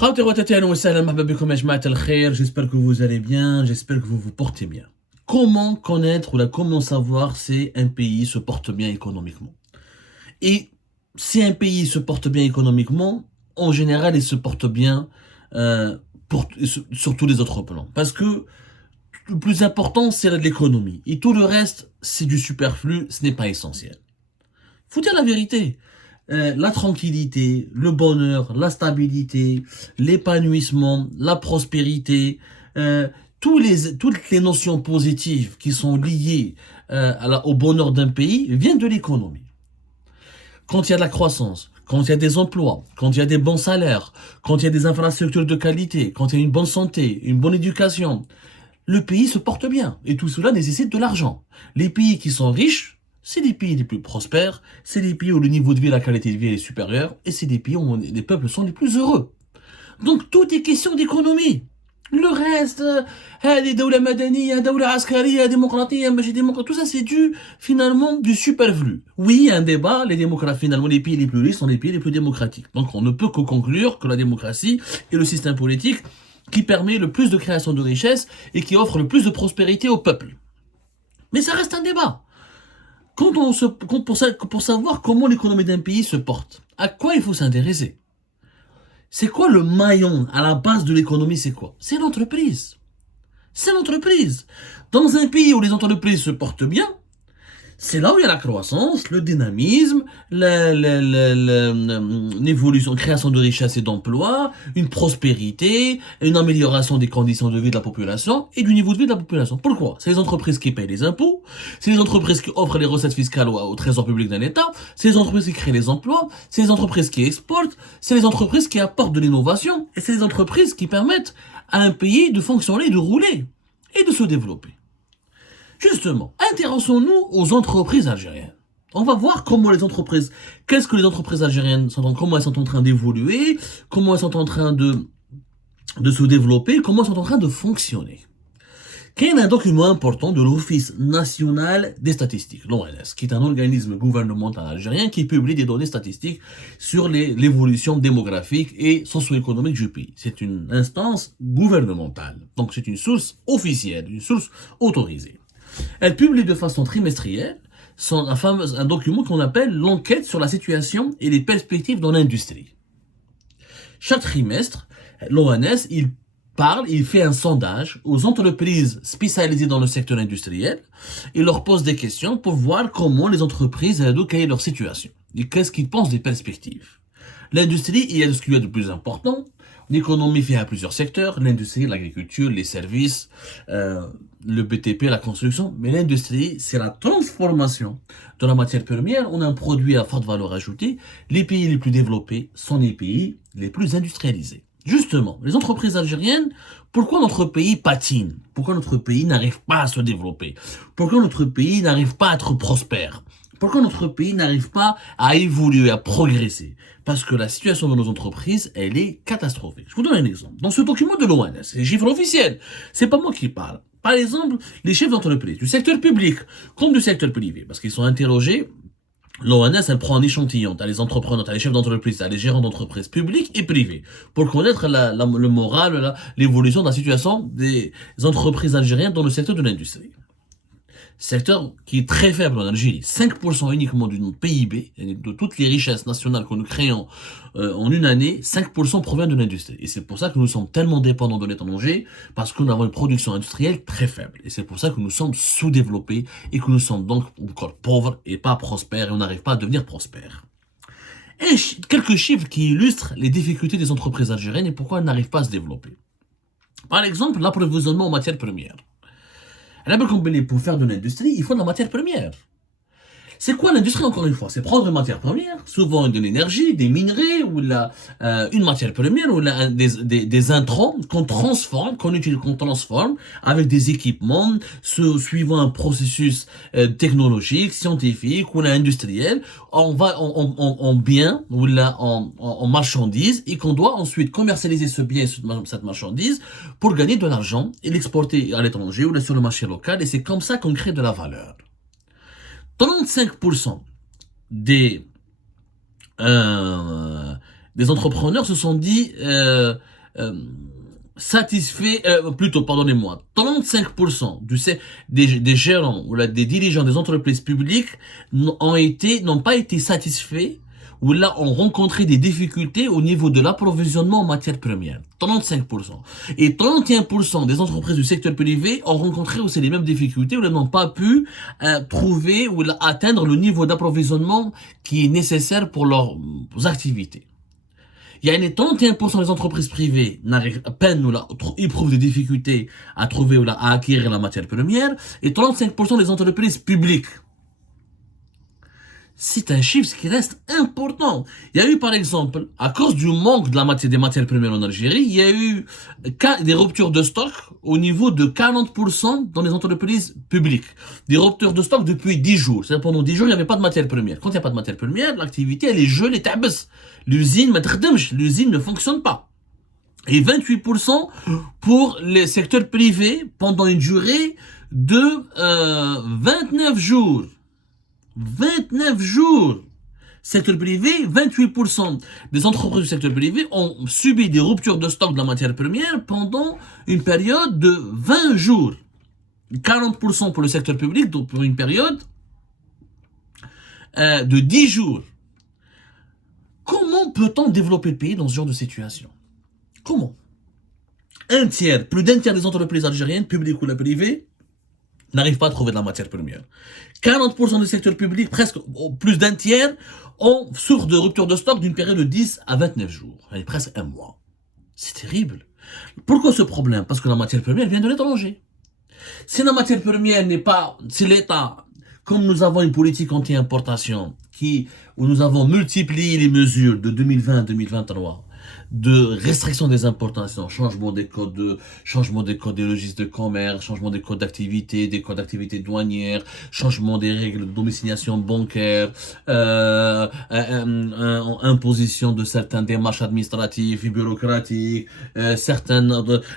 J'espère que vous allez bien, j'espère que vous vous portez bien. Comment connaître ou comment savoir si un pays se porte bien économiquement? Et si un pays se porte bien économiquement, en général, il se porte bien euh, sur tous les autres plans. Parce que le plus important, c'est l'économie. Et tout le reste, c'est du superflu, ce n'est pas essentiel. Faut dire la vérité. La tranquillité, le bonheur, la stabilité, l'épanouissement, la prospérité, toutes les notions positives qui sont liées au bonheur d'un pays viennent de l'économie. Quand il y a de la croissance, quand il y a des emplois, quand il y a des bons salaires, quand il y a des infrastructures de qualité, quand il y a une bonne santé, une bonne éducation, le pays se porte bien. Et tout cela nécessite de l'argent. Les pays qui sont riches, c'est les pays les plus prospères, c'est les pays où le niveau de vie et la qualité de vie est supérieure, et c'est les pays où les peuples sont les plus heureux. Donc tout est question d'économie. Le reste, des dawla madaniya, dawla askariya, démocratie, tout ça c'est finalement du superflu. Oui, il y a un débat, les démocrates finalement, les pays les plus riches sont les pays les plus démocratiques. Donc on ne peut que conclure que la démocratie est le système politique qui permet le plus de création de richesses et qui offre le plus de prospérité au peuple. Mais ça reste un débat. Pour savoir comment l'économie d'un pays se porte, à quoi il faut s'intéresser? C'est quoi le maillon à la base de l'économie? C'est quoi? C'est l'entreprise. C'est l'entreprise. Dans un pays où les entreprises se portent bien, c'est là où il y a la croissance, le dynamisme, l'évolution, création de richesses et d'emplois, une prospérité, une amélioration des conditions de vie de la population et du niveau de vie de la population. Pourquoi? C'est les entreprises qui payent les impôts, c'est les entreprises qui offrent les recettes fiscales au trésor public d'un État, c'est les entreprises qui créent les emplois, c'est les entreprises qui exportent, c'est les entreprises qui apportent de l'innovation et c'est les entreprises qui permettent à un pays de fonctionner, de rouler et de se développer. Justement, intéressons-nous aux entreprises algériennes. On va voir qu'est-ce que les entreprises algériennes comment elles sont en train d'évoluer, comment elles sont en train de se développer, comment elles sont en train de fonctionner. Il y a un document important de l'Office national des statistiques, l'ONS, qui est un organisme gouvernemental algérien qui publie des données statistiques sur l'évolution démographique et socio-économique du pays. C'est une instance gouvernementale, donc c'est une source officielle, une source autorisée. Elle publie de façon trimestrielle un document qu'on appelle l'enquête sur la situation et les perspectives dans l'industrie. Chaque trimestre, l'ONS, il fait un sondage aux entreprises spécialisées dans le secteur industriel. Il leur pose des questions pour voir comment les entreprises quelle est leur situation et qu'est-ce qu'ils pensent des perspectives. L'industrie, il y a ce qu'il y a de plus important. L'économie fait à plusieurs secteurs, l'industrie, l'agriculture, les services, le BTP, la construction. Mais l'industrie, c'est la transformation de la matière première en un produit à forte valeur ajoutée. Les pays les plus développés sont les pays les plus industrialisés. Justement, les entreprises algériennes, pourquoi notre pays patine? Pourquoi notre pays n'arrive pas à se développer? Pourquoi notre pays n'arrive pas à être prospère? Pourquoi notre pays n'arrive pas à évoluer, à progresser? Parce que la situation de nos entreprises, elle est catastrophique. Je vous donne un exemple. Dans ce document de l'ONS, c'est les chiffres officiels. C'est pas moi qui parle. Par exemple, les chefs d'entreprise du secteur public comme du secteur privé, parce qu'ils sont interrogés. L'ONS, elle prend un échantillon. T'as les entrepreneurs, t'as les chefs d'entreprise, t'as les gérants d'entreprise publiques et privées, pour connaître le moral, l'évolution de la situation des entreprises algériennes dans le secteur de l'industrie. Secteur qui est très faible en Algérie. 5% uniquement du PIB, de toutes les richesses nationales que nous créons en une année, 5% provient de l'industrie. Et c'est pour ça que nous sommes tellement dépendants de l'étranger, parce que nous avons une production industrielle très faible. Et c'est pour ça que nous sommes sous-développés et que nous sommes donc encore pauvres et pas prospères, et on n'arrive pas à devenir prospères. Et quelques chiffres qui illustrent les difficultés des entreprises algériennes et pourquoi elles n'arrivent pas à se développer. Par exemple, l'approvisionnement en matières premières. Pour faire de l'industrie, il faut de la matière première. C'est quoi l'industrie, encore une fois? C'est prendre une matière première, souvent de l'énergie, des minerais, ou une matière première, ou des intrants qu'on transforme, qu'on transforme avec des équipements, suivant un processus technologique, scientifique, ou industriel, on va en bien, ou en marchandise, et qu'on doit ensuite commercialiser ce bien, cette marchandise, pour gagner de l'argent, et l'exporter à l'étranger, ou sur le marché local, et c'est comme ça qu'on crée de la valeur. 35% des, des entrepreneurs se sont dit euh, satisfaits, plutôt, pardonnez-moi, 35% des gérants ou des dirigeants des entreprises publiques n'ont pas été satisfaits ou là ont rencontré des difficultés au niveau de l'approvisionnement en matières premières. 35%. Et 31% des entreprises du secteur privé ont rencontré aussi les mêmes difficultés ou n'ont pas pu trouver ou atteindre le niveau d'approvisionnement qui est nécessaire pour leurs activités. Il y a 31% des entreprises privées n'arrivent à peine ou là, éprouvent des difficultés à trouver ou là, à acquérir la matière première et 35% des entreprises publiques. C'est un chiffre qui reste important. Il y a eu, par exemple, à cause du manque des matières premières en Algérie, il y a eu des ruptures de stock au niveau de 40% dans les entreprises publiques. Des ruptures de stock depuis 10 jours. C'est-à-dire pendant 10 jours, il n'y avait pas de matière première. Quand il n'y a pas de matière première, l'activité, elle est gelée, t'abs. L'usine ne fonctionne pas. Et 28% pour les secteurs privés pendant une durée de 29 jours. 29 jours. Secteur privé, 28% des entreprises du secteur privé ont subi des ruptures de stock de la matière première pendant une période de 20 jours. 40% pour le secteur public, donc pour une période de 10 jours. Comment peut-on développer le pays dans ce genre de situation? Comment? Plus d'un tiers des entreprises algériennes, publiques ou la privée, n'arrivent pas à trouver de la matière première. 40% du secteur public, presque plus d'un tiers, souffrent de rupture de stock d'une période de 10 à 29 jours. Presque un mois. C'est terrible. Pourquoi ce problème? Parce que la matière première vient de l'étranger. Si la matière première n'est pas, si l'État, comme nous avons une politique anti-importation, où nous avons multiplié les mesures de 2020 à 2023, de restriction des importations, changement des codes des registres de commerce, changement des codes d'activité, des codes d'activité douanière, changement des règles de domiciliation bancaire, imposition de certaines démarches administratives et bureaucratiques,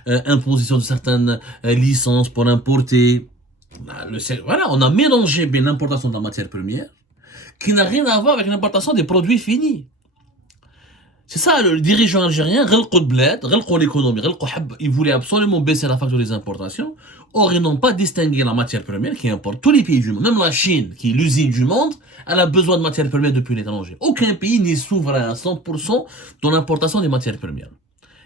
imposition de certaines licences pour importer. Voilà, on a mélangé bien l'importation de la matière première, qui n'a rien à voir avec l'importation des produits finis. C'est ça, le dirigeant algérien, l'économie, il voulait absolument baisser la facture des importations. Or, ils n'ont pas distingué la matière première qui importe tous les pays du monde. Même la Chine, qui est l'usine du monde, elle a besoin de matières premières depuis l'étranger. Aucun pays n'est souverain à 100% dans l'importation des matières premières.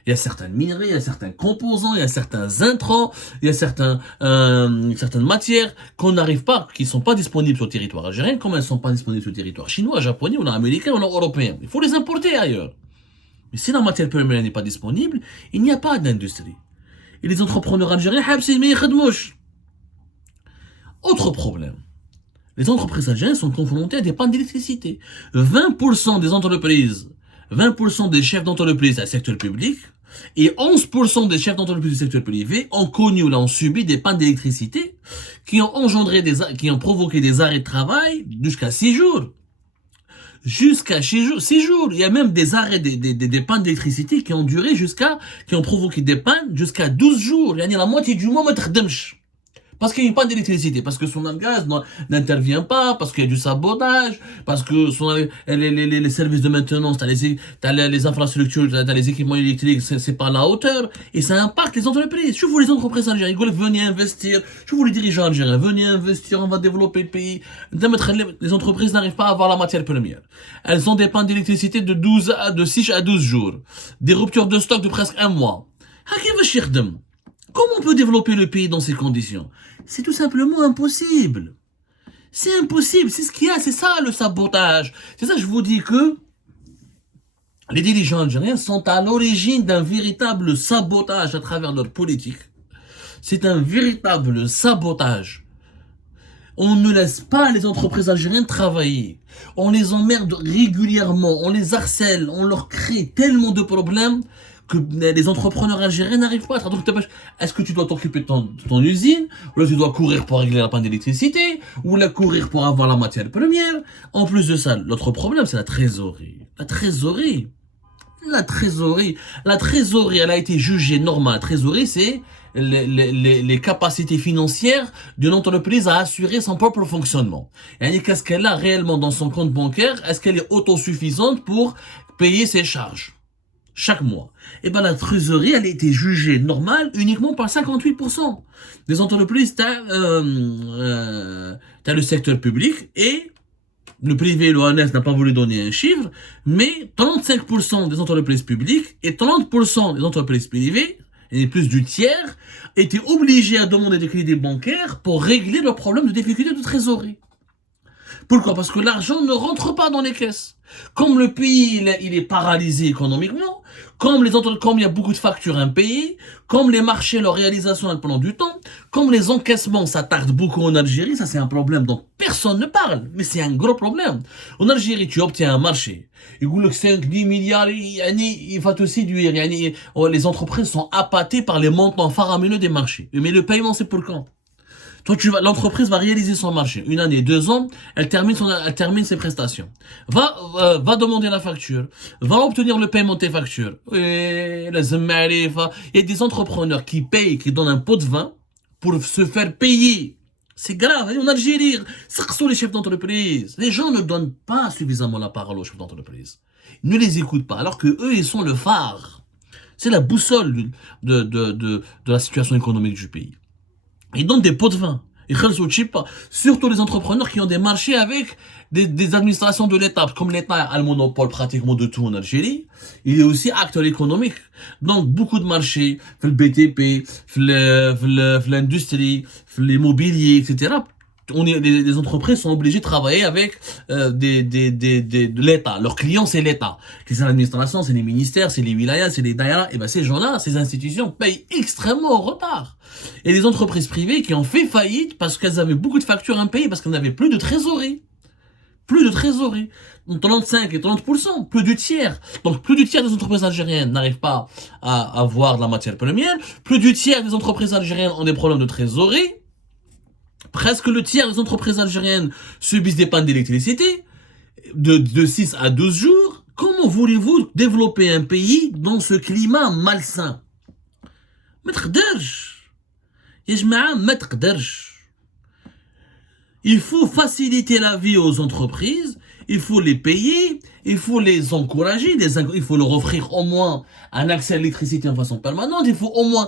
Il y a certains minerais, il y a certains composants, il y a certains intrants, il y a certaines matières qu'on n'arrive pas, qui ne sont pas disponibles sur le territoire algérien, comme elles ne sont pas disponibles sur le territoire chinois, japonais, ou américain, ou européen. Il faut les importer ailleurs. Mais si la matière première n'est pas disponible, il n'y a pas d'industrie. Et les entrepreneurs algériens, autre problème. Les entreprises algériennes sont confrontées à des pannes d'électricité. 20% des entreprises, 20% des chefs d'entreprise à secteur public et 11% des chefs d'entreprise du secteur privé ont connu ou ont subi des pannes d'électricité qui ont provoqué des arrêts de travail jusqu'à 6 jours. Jusqu'à 6 jours. Il y a même des arrêts, des pannes d'électricité qui ont provoqué des pannes jusqu'à 12 jours. Il y a la moitié du mois, parce qu'il n'y a pas d'électricité, parce que son gaz n'intervient pas, parce qu'il y a du sabotage, parce que les services de maintenance, t'as les infrastructures, t'as les équipements électriques, c'est pas à la hauteur, et ça impacte les entreprises. Je vous les entreprises algériennes, venez investir, je vous les dirigeants algériens, venez investir, on va développer le pays. Les entreprises n'arrivent pas à avoir la matière première. Elles ont des pannes d'électricité de 6 à 12 jours. Des ruptures de stock de presque un mois. Comment on peut développer le pays dans ces conditions? C'est tout simplement impossible. C'est impossible. C'est ce qu'il y a. C'est ça le sabotage. C'est ça, je vous dis que les dirigeants algériens sont à l'origine d'un véritable sabotage à travers leur politique. C'est un véritable sabotage. On ne laisse pas les entreprises algériennes travailler. On les emmerde régulièrement. On les harcèle. On leur crée tellement de problèmes que les entrepreneurs algériens n'arrivent pas à traduire. Est-ce que tu dois t'occuper de ton usine, ou là tu dois courir pour régler la panne d'électricité, ou là courir pour avoir la matière première? En plus de ça, l'autre problème, c'est la trésorerie. La trésorerie, elle a été jugée normale. La trésorerie, c'est les capacités financières d'une entreprise à assurer son propre fonctionnement. Et qu'est-ce qu'elle a réellement dans son compte bancaire? Est-ce qu'elle est autosuffisante pour payer ses charges chaque mois. Et ben la trésorerie, elle a été jugée normale uniquement par 58% des entreprises. T'as le secteur public et le privé, l'ONS n'a pas voulu donner un chiffre, mais 35% des entreprises publiques et 30% des entreprises privées, et plus du tiers, étaient obligés à demander des crédits bancaires pour régler leurs problèmes de difficulté de trésorerie. Pourquoi? Parce que l'argent ne rentre pas dans les caisses. Comme le pays il est paralysé économiquement, comme il y a beaucoup de factures impayées, comme les marchés, leur réalisation elles prend du temps, comme les encaissements ça tarde beaucoup en Algérie, ça c'est un problème dont personne ne parle, mais c'est un gros problème. En Algérie, tu obtiens un marché, il goûte 5-10 milliards, il va te séduire, les entreprises sont appâtées par les montants faramineux des marchés. Mais le paiement c'est pour quand? Toi, l'entreprise va réaliser son marché. 1 année, 2 ans, elle termine ses prestations. Va demander la facture. Va obtenir le paiement de tes factures. Et il y a des entrepreneurs qui payent, qui donnent un pot de vin pour se faire payer. C'est grave. En Algérie, ce sont les chefs d'entreprise. Les gens ne donnent pas suffisamment la parole aux chefs d'entreprise. Ils ne les écoutent pas. Alors que eux, ils sont le phare. C'est la boussole de la situation économique du pays. Ils donnent des pots de vin. Ils pas. Surtout les entrepreneurs qui ont des marchés avec des administrations de l'État. Comme l'État a le monopole pratiquement de tout en Algérie, il est aussi acteur économique. Donc, beaucoup de marchés, le BTP, l'industrie, l'immobilier, etc. Les entreprises sont obligées de travailler avec de l'État. Leurs clients, c'est l'État. C'est l'administration, c'est les ministères, c'est les wilayas, c'est les daïras. Et ben ces gens-là, ces institutions payent extrêmement en retard. Et les entreprises privées qui ont fait faillite parce qu'elles avaient beaucoup de factures impayées, parce qu'elles n'avaient plus de trésorerie. Plus de trésorerie. Donc 35 et 30%, plus du tiers. Donc plus du tiers des entreprises algériennes n'arrivent pas à avoir de la matière première. Plus du tiers des entreprises algériennes ont des problèmes de trésorerie. Presque le tiers des entreprises algériennes subissent des pannes d'électricité de 6 à 12 jours. Comment voulez-vous développer un pays dans ce climat malsain? Il faut faciliter la vie aux entreprises, il faut les payer, il faut les encourager, il faut leur offrir au moins un accès à l'électricité en façon permanente, il faut au moins,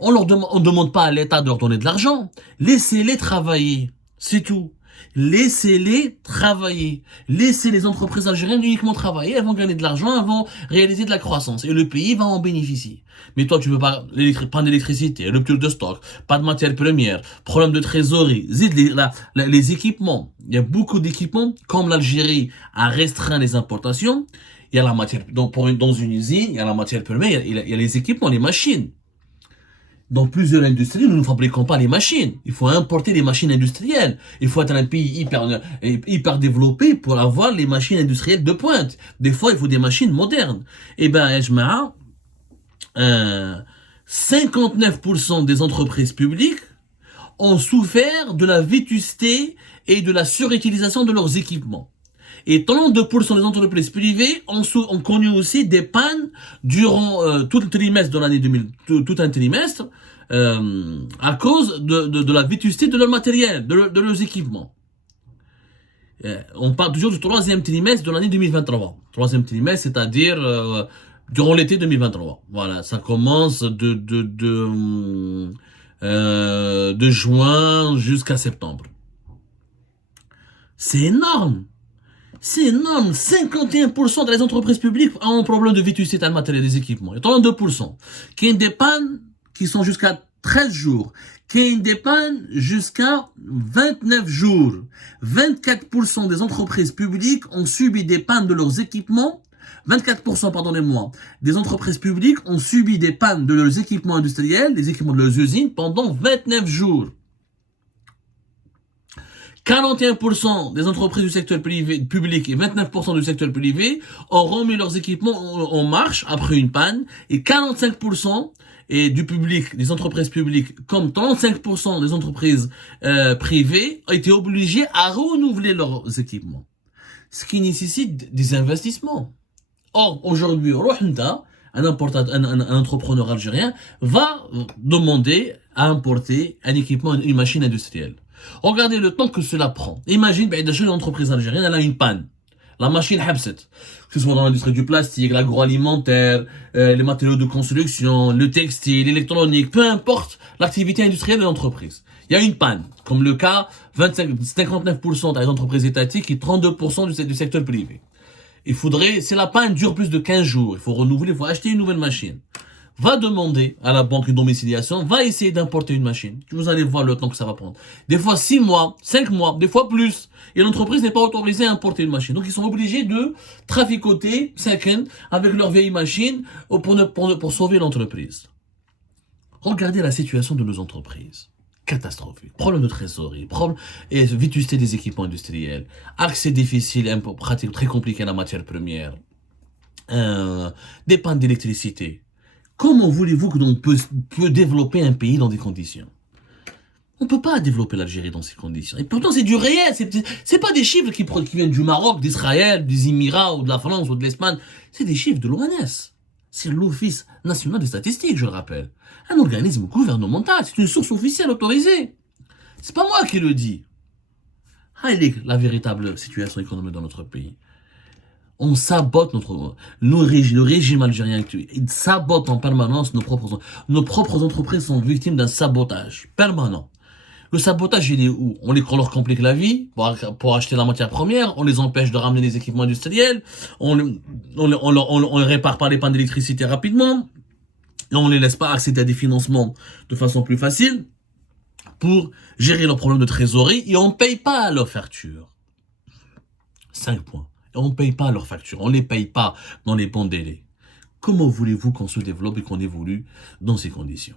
on demande pas à l'État de leur donner de l'argent, laissez-les travailler, c'est tout. Laissez-les travailler. Laissez les entreprises algériennes uniquement travailler. Elles vont gagner de l'argent, elles vont réaliser de la croissance. Et le pays va en bénéficier. Mais toi, tu veux pas d'électricité, rupture de stock, pas de matière première, problème de trésorerie, les équipements. Il y a beaucoup d'équipements. Comme l'Algérie a restreint les importations, il y a la matière, dans une usine, il y a la matière première, il y a les équipements, les machines. Dans plusieurs industries, nous ne fabriquons pas les machines. Il faut importer les machines industrielles. Il faut être un pays hyper développé pour avoir les machines industrielles de pointe. Des fois, il faut des machines modernes. Eh ben, 59% des entreprises publiques ont souffert de la vétusté et de la surutilisation de leurs équipements. Et 32% des entreprises privées ont connu aussi des pannes durant tout le trimestre de l'année 2000, tout un trimestre, à cause de la vétusté de leur matériel, de leurs équipements. On parle toujours du troisième trimestre de l'année 2023. Troisième trimestre, c'est-à-dire durant l'été 2023. Voilà, ça commence de juin jusqu'à septembre. C'est énorme. C'est énorme. 51% des entreprises publiques ont un problème de vétusté dans le matériel des équipements. Et 32% qui ont des pannes qui sont jusqu'à 13 jours. Qui ont des pannes jusqu'à 29 jours. 24% des entreprises publiques ont subi des pannes de leurs équipements. 24%, pardonnez-moi, des entreprises publiques ont subi des pannes de leurs équipements industriels, des équipements de leurs usines pendant 29 jours. 41% des entreprises du secteur public et 29% du secteur privé ont remis leurs équipements en marche après une panne, et 45% du public, des entreprises publiques, comme 35% des entreprises privées, ont été obligées à renouveler leurs équipements. Ce qui nécessite des investissements. Or, aujourd'hui, un entrepreneur algérien va demander à importer un équipement, une machine industrielle. Regardez le temps que cela prend. Imagine, une entreprise algérienne, elle a une panne. La machine habset. Que ce soit dans l'industrie du plastique, l'agroalimentaire, les matériaux de construction, le textile, l'électronique, peu importe l'activité industrielle de l'entreprise. Il y a une panne, comme le cas 59% des entreprises étatiques et 32% du secteur privé. Si la panne dure plus de 15 jours, il faut renouveler, il faut acheter une nouvelle machine. Va demander à la banque une domiciliation, va essayer d'importer une machine. Vous allez voir le temps que ça va prendre. Des fois 6 mois, 5 mois, des fois plus. Et l'entreprise n'est pas autorisée à importer une machine. Donc ils sont obligés de traficoter avec leur vieille machine pour sauver l'entreprise. Regardez la situation de nos entreprises. Catastrophique. Problème de trésorerie, problème et vétusté des équipements industriels, accès difficile, pratique très compliqué à la matière première, des pannes d'électricité. Comment voulez-vous que l'on peut développer un pays dans des conditions? On ne peut pas développer l'Algérie dans ces conditions. Et pourtant, c'est du réel. C'est pas des chiffres qui viennent du Maroc, d'Israël, des Émirats, ou de la France, ou de l'Espagne. C'est des chiffres de l'ONS. C'est l'Office national des statistiques, je le rappelle. Un organisme gouvernemental. C'est une source officielle autorisée. C'est pas moi qui le dis. La véritable situation économique dans notre pays. On sabote le régime algérien actuel. Il sabote en permanence nos propres entreprises sont victimes d'un sabotage permanent. Le sabotage, il est où? On leur complique la vie pour acheter la matière première, on les empêche de ramener des équipements industriels, on les répare pas les pannes d'électricité rapidement, et on les laisse pas accéder à des financements de façon plus facile pour gérer leurs problèmes de trésorerie, et on paye pas leurs factures. 5 points. Et on paye pas leurs factures, on les paye pas dans les bons délais. Comment voulez-vous qu'on se développe et qu'on évolue dans ces conditions?